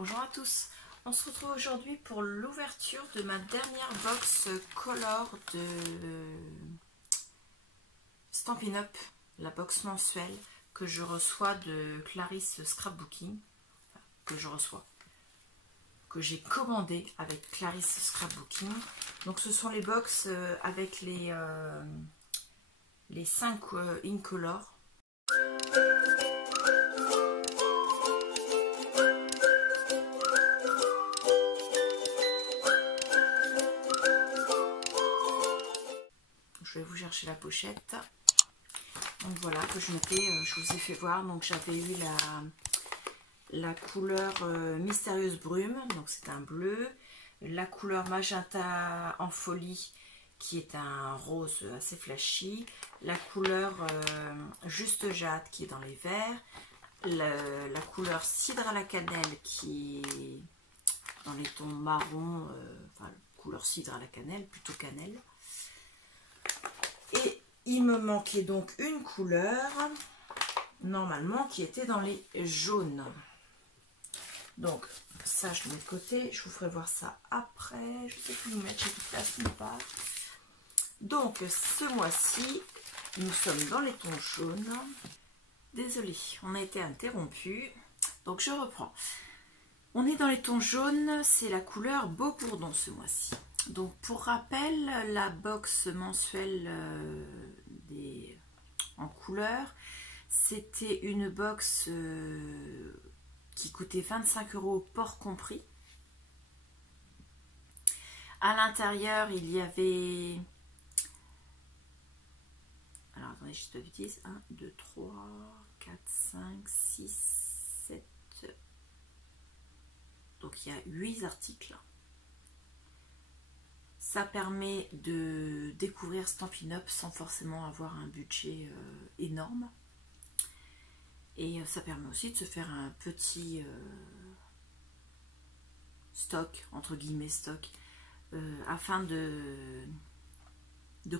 Bonjour à tous, on se retrouve aujourd'hui pour l'ouverture de ma dernière box color de Stampin' Up, la box mensuelle que je reçois de Clarisse Scrapbooking, que j'ai commandé avec Clarisse Scrapbooking. Donc ce sont les box avec les 5 Incolor. Je vais vous chercher la pochette. Donc voilà, que je vous ai fait voir. Donc j'avais eu la couleur mystérieuse brume, donc c'est un bleu. La couleur magenta en folie, qui est un rose assez flashy. La couleur juste jade, qui est dans les verts. La couleur cidre à la cannelle, qui est dans les tons marron, enfin couleur cidre à la cannelle, plutôt cannelle. Et il me manquait donc une couleur, normalement, qui était dans les jaunes. Donc, ça, je le mets de côté. Je vous ferai voir ça après. Je ne sais plus où mettre, j'ai plus de place nulle part. Donc, ce mois-ci, nous sommes dans les tons jaunes. Désolée, on a été interrompu. Donc, je reprends. On est dans les tons jaunes. C'est la couleur Beau Bourdon ce mois-ci. Donc pour rappel, la box mensuelle en couleur, c'était une box qui coûtait 25 €, port compris. À l'intérieur, il y avait... Alors attendez, je ne dis pas de bêtises. 1, 2, 3, 4, 5, 6, 7... Donc il y a 8 articles. Ça permet de découvrir Stampin' Up sans forcément avoir un budget énorme. Et ça permet aussi de se faire un petit stock, entre guillemets stock, afin de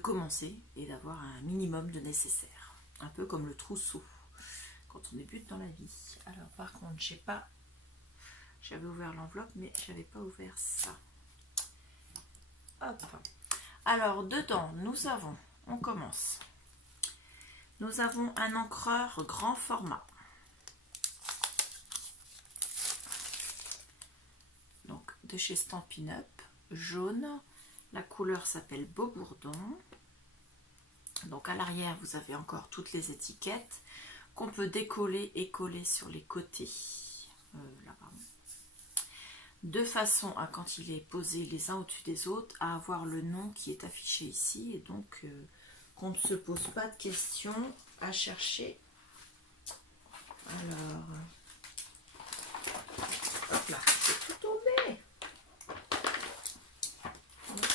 commencer et d'avoir un minimum de nécessaire. Un peu comme le trousseau, quand on débute dans la vie. Alors par contre, j'avais ouvert l'enveloppe, mais j'avais pas ouvert ça. Hop. Alors dedans on commence. Nous avons un encreur grand format. Donc de chez Stampin' Up, jaune. La couleur s'appelle Beau Bourdon. Donc à l'arrière vous avez encore toutes les étiquettes qu'on peut décoller et coller sur les côtés. Là, pardon. De façon à, quand il est posé les uns au-dessus des autres, à avoir le nom qui est affiché ici, et donc qu'on ne se pose pas de questions à chercher. Alors, hop là, c'est tout tombé.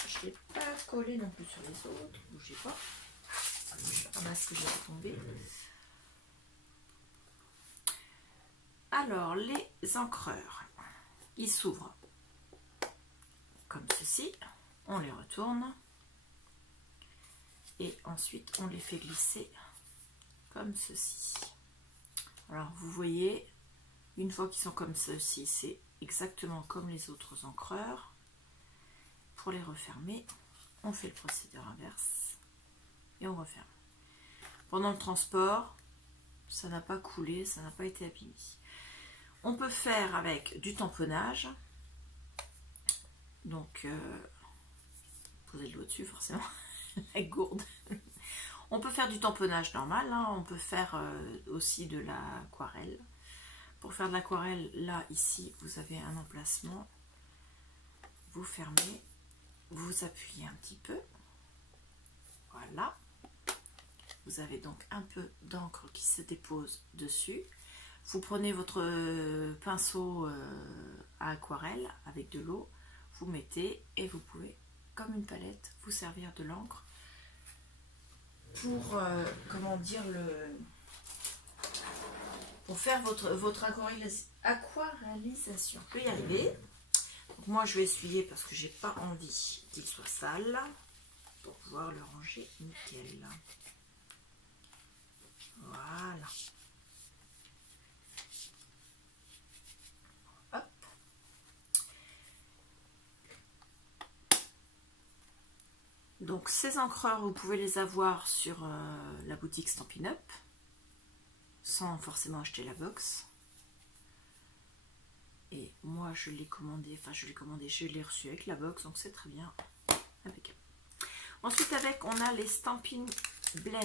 Je ne l'ai pas collé non plus sur les autres, bougez pas. Je ramasse ce que j'ai tombé. Alors, les encreurs. Ils s'ouvrent comme ceci, on les retourne et ensuite on les fait glisser comme ceci. Alors vous voyez, une fois qu'ils sont comme ceci, c'est exactement comme les autres encreurs. Pour les refermer, on fait le procédé inverse et on referme. Pendant le transport, ça n'a pas coulé, ça n'a pas été abîmé. On peut faire avec du tamponnage, donc posez le doigt dessus forcément, la gourde. On peut faire du tamponnage normal, hein. On peut faire aussi de l'aquarelle. Pour faire de l'aquarelle, là, ici, vous avez un emplacement, vous fermez, vous appuyez un petit peu, voilà. Vous avez donc un peu d'encre qui se dépose dessus. Vous prenez votre pinceau à aquarelle avec de l'eau, vous mettez et vous pouvez, comme une palette, vous servir de l'encre pour, comment dire, pour faire votre aquarellisation. Je peux y arriver. Donc moi, je vais essuyer parce que j'ai pas envie qu'il soit sale pour pouvoir le ranger nickel. Voilà. Donc ces encreurs, vous pouvez les avoir sur la boutique Stampin' Up, sans forcément acheter la box. Et moi je l'ai commandé, je l'ai reçu avec la box, donc c'est très bien. Impeccable. Ensuite on a les Stampin' Blend.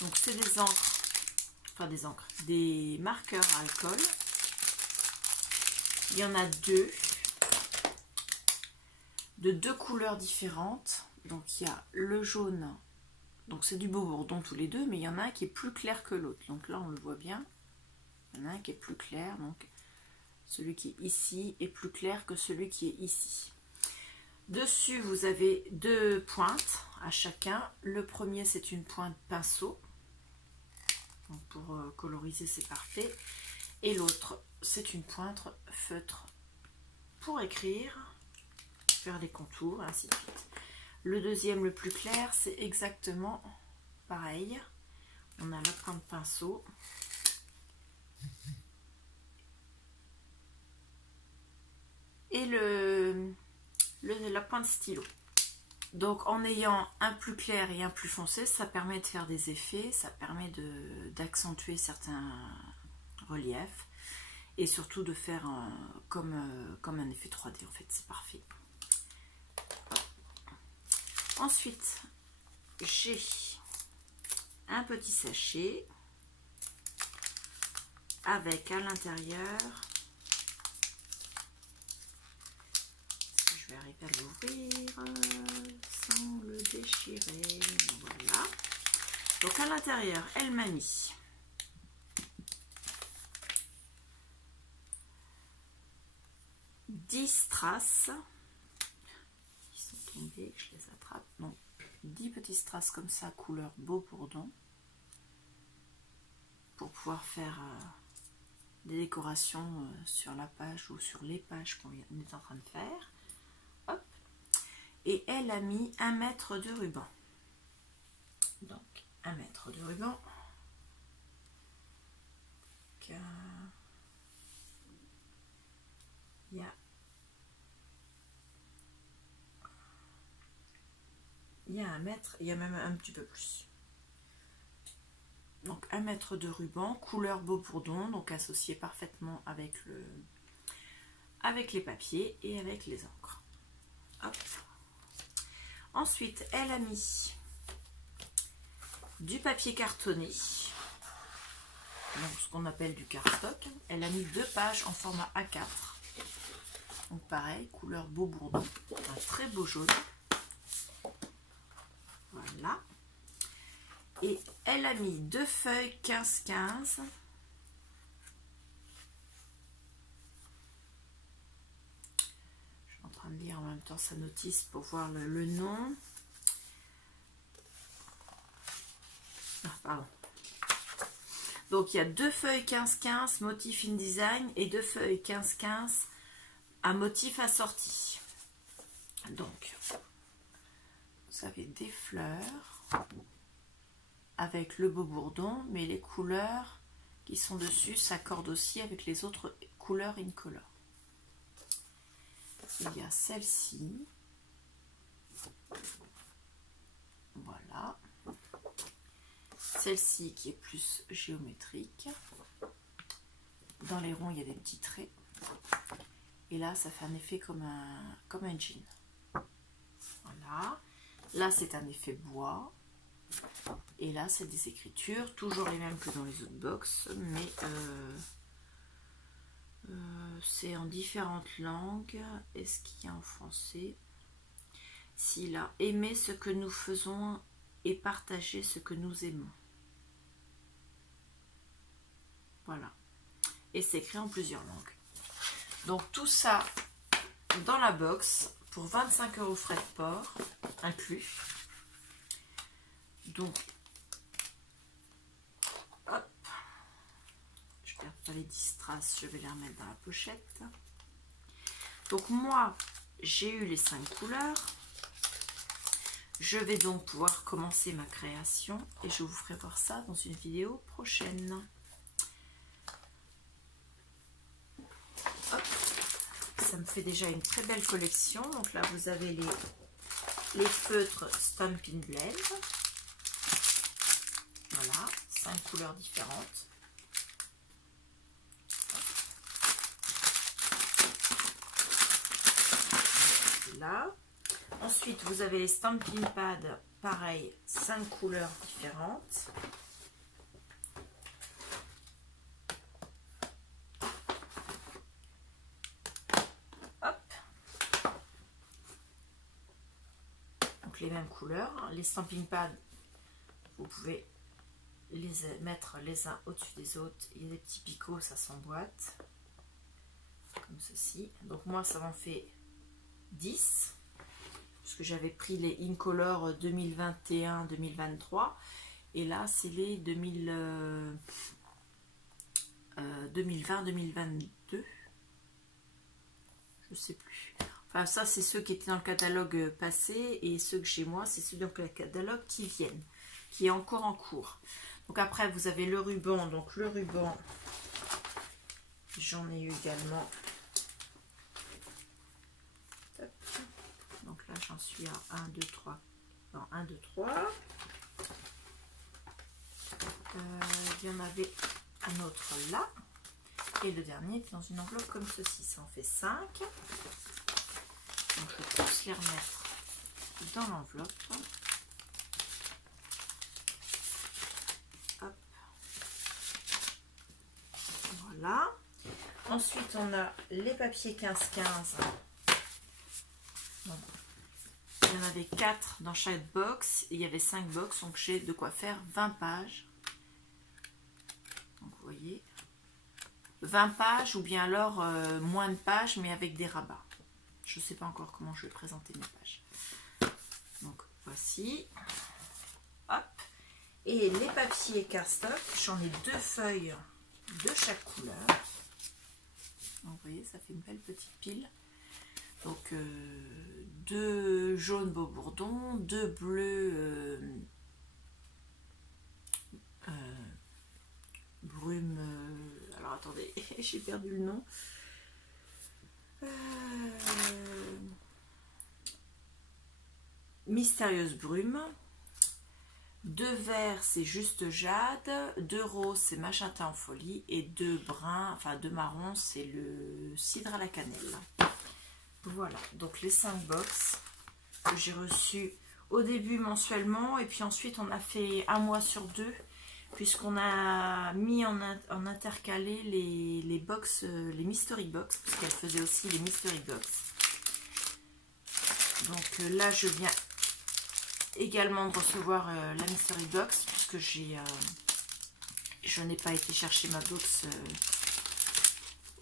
Donc c'est des encres, des marqueurs à alcool. Il y en a deux, de deux couleurs différentes. Donc il y a le jaune, donc c'est du Beau Bourdon tous les deux, mais il y en a un qui est plus clair que l'autre. Donc là on le voit bien, il y en a un qui est plus clair, donc celui qui est ici est plus clair que celui qui est ici. Dessus vous avez deux pointes à chacun. Le premier c'est une pointe pinceau, donc pour coloriser c'est parfait, et l'autre c'est une pointe feutre pour écrire, faire des contours, ainsi de suite. Le deuxième, le plus clair, c'est exactement pareil. On a la pointe pinceau. Et la pointe stylo. Donc en ayant un plus clair et un plus foncé, ça permet de faire des effets, ça permet d'accentuer certains reliefs. Et surtout de faire comme un effet 3D, en fait, c'est parfait. Ensuite, j'ai un petit sachet avec à l'intérieur, je vais arriver à l'ouvrir sans le déchirer, voilà. Donc à l'intérieur, elle m'a mis strass, ils sont tombés, je les attrape, donc 10 petits strass comme ça, couleur Beau Bourdon, pour pouvoir faire des décorations sur la page ou sur les pages qu'on est en train de faire. Hop. Et elle a mis 1 mètre de ruban, donc 1 mètre de ruban. Il y a 1 mètre, il y a même un petit peu plus. Donc 1 mètre de ruban, couleur Beau Bourdon, donc associé parfaitement avec les papiers et avec les encres. Hop. Ensuite, elle a mis du papier cartonné, donc ce qu'on appelle du cardstock. Elle a mis 2 pages en format A4. Donc pareil, couleur Beau Bourdon, un très beau jaune. Voilà. Et elle a mis 2 feuilles 15-15. Je suis en train de lire en même temps sa notice pour voir le nom. Ah, pardon. Donc il y a 2 feuilles 15-15 motif InDesign et 2 feuilles 15-15 à motif assorti. Donc vous avez des fleurs avec le Beau Bourdon, mais les couleurs qui sont dessus s'accordent aussi avec les autres couleurs incolore. Il y a celle-ci, voilà, celle-ci qui est plus géométrique. Dans les ronds il y a des petits traits, et là ça fait un effet comme un jean. Voilà, là c'est un effet bois. Et là, c'est des écritures, toujours les mêmes que dans les autres box, mais c'est en différentes langues. Est-ce qu'il y a en français? Si, là, aimer ce que nous faisons et partager ce que nous aimons. Voilà. Et c'est écrit en plusieurs langues. Donc tout ça dans la box pour 25 € frais de port inclus. Donc, hop, je ne garde pas les 10 strass, je vais les remettre dans la pochette. Donc moi, j'ai eu les 5 couleurs. Je vais donc pouvoir commencer ma création et je vous ferai voir ça dans une vidéo prochaine. Hop, ça me fait déjà une très belle collection. Donc là, vous avez les feutres Stampin' Blend. Voilà, 5 couleurs différentes. Là. Ensuite, vous avez les Stampin' Pad, pareil, 5 couleurs différentes. Les mêmes couleurs. Les Stampin' Pads, vous pouvez les mettre les uns au-dessus des autres. Il y a des petits picots, ça s'emboîte comme ceci. Donc moi ça m'en fait 10 puisque j'avais pris les Incolor 2021-2023 et là c'est les 2020-2022, je sais plus. Enfin, ça, c'est ceux qui étaient dans le catalogue passé et ceux que j'ai moi, c'est ceux dans le catalogue qui viennent, qui est encore en cours. Donc après, vous avez le ruban. Donc le ruban, j'en ai eu également. Donc là, j'en suis à 1, 2, 3. Non, 1, 2, 3. Il y en avait un autre là. Et le dernier est dans une enveloppe comme ceci. Ça en fait 5. Donc je vais tous les remettre dans l'enveloppe. Voilà. Ensuite, on a les papiers 15-15. Bon. Il y en avait 4 dans chaque box. Et il y avait 5 box. Donc j'ai de quoi faire 20 pages. Donc vous voyez. 20 pages ou bien alors moins de pages mais avec des rabats. Je ne sais pas encore comment je vais présenter mes pages. Donc voici. Hop. Et les papiers cardstock, j'en ai 2 feuilles de chaque couleur. Donc, vous voyez, ça fait une belle petite pile. Donc 2 jaunes beau bourdon, 2 bleus brume. Alors attendez, j'ai perdu le nom. Mystérieuse brume. 2 verts, c'est juste jade. 2 roses, c'est magenta en folie. Et 2 bruns, enfin 2 marrons, c'est le cidre à la cannelle. Voilà, donc les 5 box que j'ai reçues au début mensuellement. Et puis ensuite, on a fait un mois sur 2. Puisqu'on a mis en intercalé les box, les mystery box, puisqu'elle faisait aussi les mystery box. Donc là, je viens également de recevoir la mystery box, puisque je n'ai pas été chercher ma box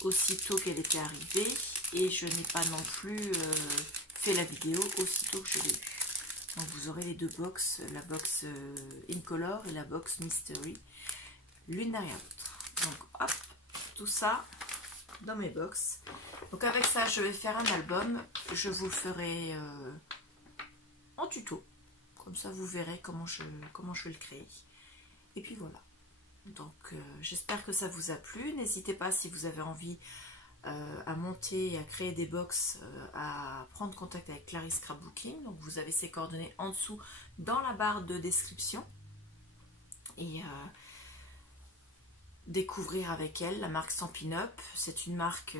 aussitôt qu'elle était arrivée, et je n'ai pas non plus fait la vidéo aussitôt que je l'ai vue. Donc vous aurez les 2 box, la box Incolor et la box Mystery, l'une derrière l'autre. Donc hop, tout ça dans mes box. Donc avec ça, je vais faire un album. Je vous le ferai en tuto. Comme ça, vous verrez comment je vais le créer. Et puis voilà. Donc j'espère que ça vous a plu. N'hésitez pas, si vous avez envie à monter et à créer des box, à prendre contact avec Clarisse Scrapbooking. Donc vous avez ses coordonnées en dessous dans la barre de description. Et découvrir avec elle la marque Stampin' Up. C'est une marque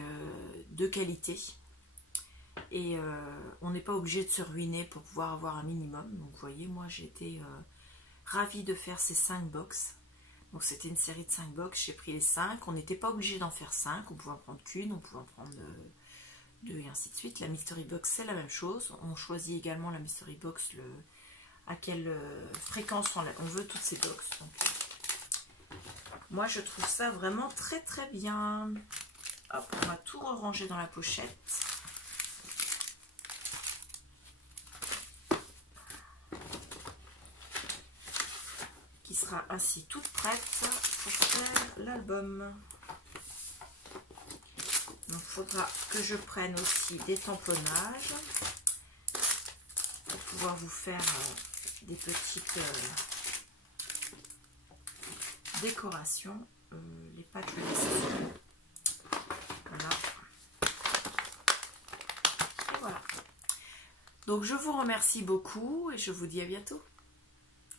de qualité. Et on n'est pas obligé de se ruiner pour pouvoir avoir un minimum. Donc vous voyez, moi j'ai été ravie de faire ces 5 box. Donc c'était une série de 5 box, j'ai pris les 5. On n'était pas obligé d'en faire 5, on pouvait en prendre qu'une, on pouvait en prendre 2 et ainsi de suite. La mystery box, c'est la même chose. On choisit également la mystery box, à quelle fréquence on veut toutes ces box. Donc, moi je trouve ça vraiment très très bien. Hop, on va tout ranger dans la pochette. Qui sera ainsi toute prête pour faire l'album. Donc il faudra que je prenne aussi des tamponnages pour pouvoir vous faire des petites décorations. Les pattes, je vais laisser. Voilà. Et voilà. Donc je vous remercie beaucoup et je vous dis à bientôt.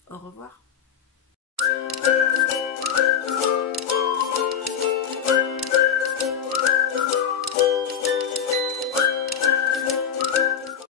Au revoir.